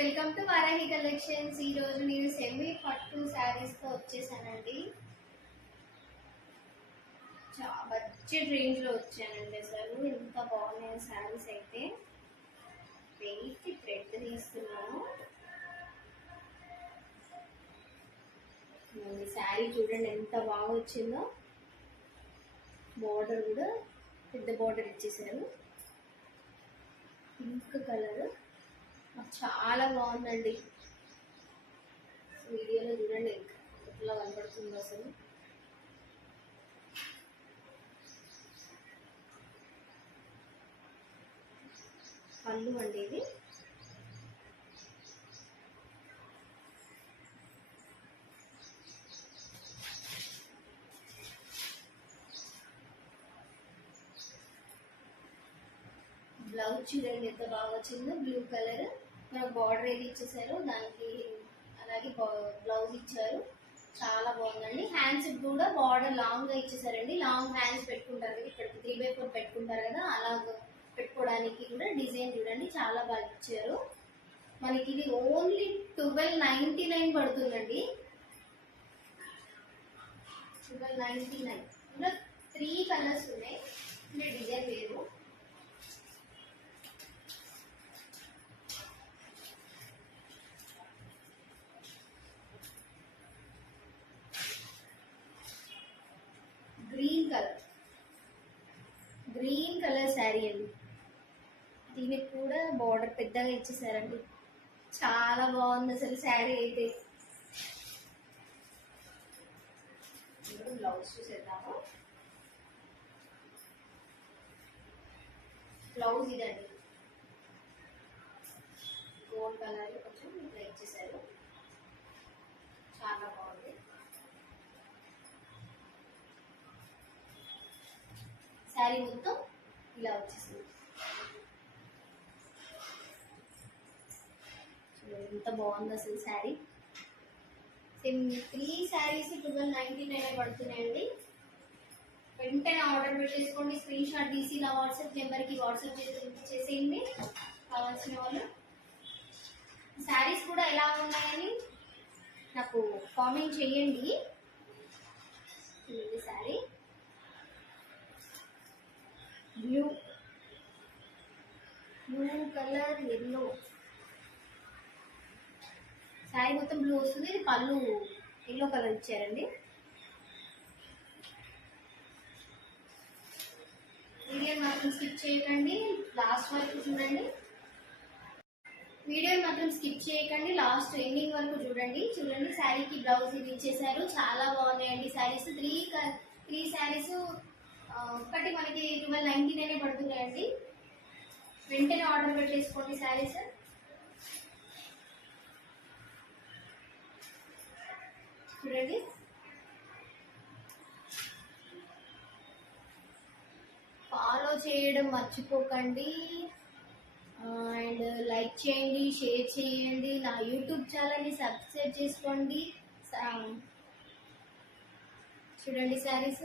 Welcome to Varahi collections ఈ రోజు నేను సెమీ పట్టు శారీస్తో వచ్చేసానండి. చాలా బడ్జెట్ రేంజ్లో వచ్చానండి అసలు. ఎంత బాగున్నాయి శారీస్ అయితే. వెయిట్ థ్రెడ్ తీసుకున్నాను. శారీ చూడండి ఎంత బాగా వచ్చిందో. బార్డర్ కూడా పెద్ద బార్డర్ ఇచ్చేసారు పింక్ కలర్ చాలా బాగుందండి. వీడియోలో చూడండి ఎట్లా కనపడుతుందో అసలు. పళ్ళు అండి ఇది. బ్లౌజ్ చూడండి ఎంత బాగా వచ్చిందో బ్లూ కలర్ మనకు బార్డర్ ఏది ఇచ్చేసారు దానికి అలాగే బ్లౌజ్ ఇచ్చారు. చాలా బాగుందండి. హ్యాండ్స్ కూడా బార్డర్ లాంగ్గా ఇచ్చేసారండి. లాంగ్ హ్యాండ్స్ పెట్టుకుంటారు కదా ఇక్కడ త్రీ బై ఫోర్ పెట్టుకుంటారు కదా అలా పెట్టుకోవడానికి కూడా డిజైన్ చూడండి. చాలా బాగా ఇచ్చారు. మనకి ఇది ఓన్లీ ట్వెల్వ్ నైన్టీ నైన్ పడుతుందండి. ట్వెల్వ్ నైన్టీ నైన్ ఇందులో త్రీ కలర్స్ ఉన్నాయి. డిజైన్ వేరు. శారీ అండి. దీనికి కూడా బార్డర్ పెద్దగా ఇచ్చేసారండి. చాలా బాగుంది అసలు శారీ అయితే. ఇప్పుడు బ్లౌజ్ చూసేద్దాము. బ్లౌజ్ ఇదండి. గోల్డ్ కలర్ కొంచెం ఇట్లా ఇచ్చేసారు. చాలా బాగుంది. శారీ మొత్తం ఇలా వచ్చేసింది. ఎంత బాగుంది అసలు sari. Same three saris twelve ninety nine పడుతున్నాయండి. వెంటనే ఆర్డర్ పెట్టేసుకోండి. స్క్రీన్ షాట్ తీసి నా వాట్సాప్ నెంబర్కి వాట్సాప్ చేసేయండి కావాల్సిన వాళ్ళు. శారీస్ కూడా ఎలా ఉన్నాయని నాకు కామెంట్ చేయండి. Sari? Blue blue colour yellow sari మొత్తం బ్లూ వస్తుంది. ఇది పళ్ళు ఎల్లో కలర్ ఇచ్చారండి. వీడియో మాత్రం స్కిప్ చేయకండి. లాస్ట్ వరకు చూడండి. వీడియో మాత్రం స్కిప్ చేయకండి. లాస్ట్ ఎండింగ్ వరకు చూడండి. చూడండి శారీకి బ్లౌజ్ ఇది ఇచ్చేసారు చాలా బాగున్నాయండి శారీస్. త్రీ త్రీ శారీస్ ఒకటి మనకి ట్వెల్వ్ నైన్టీ నైన్ పడుతున్నాయండి వెంటనే ఆర్డర్ పెట్టేసుకోండి శారీస్. చూడండి. ఫాలో చేయడం మర్చిపోకండి. అండ్ లైక్ చేయండి షేర్ చేయండి. నా యూట్యూబ్ ఛానల్ని సబ్స్క్రైబ్ చేసుకోండి. చూడండి శారీస్.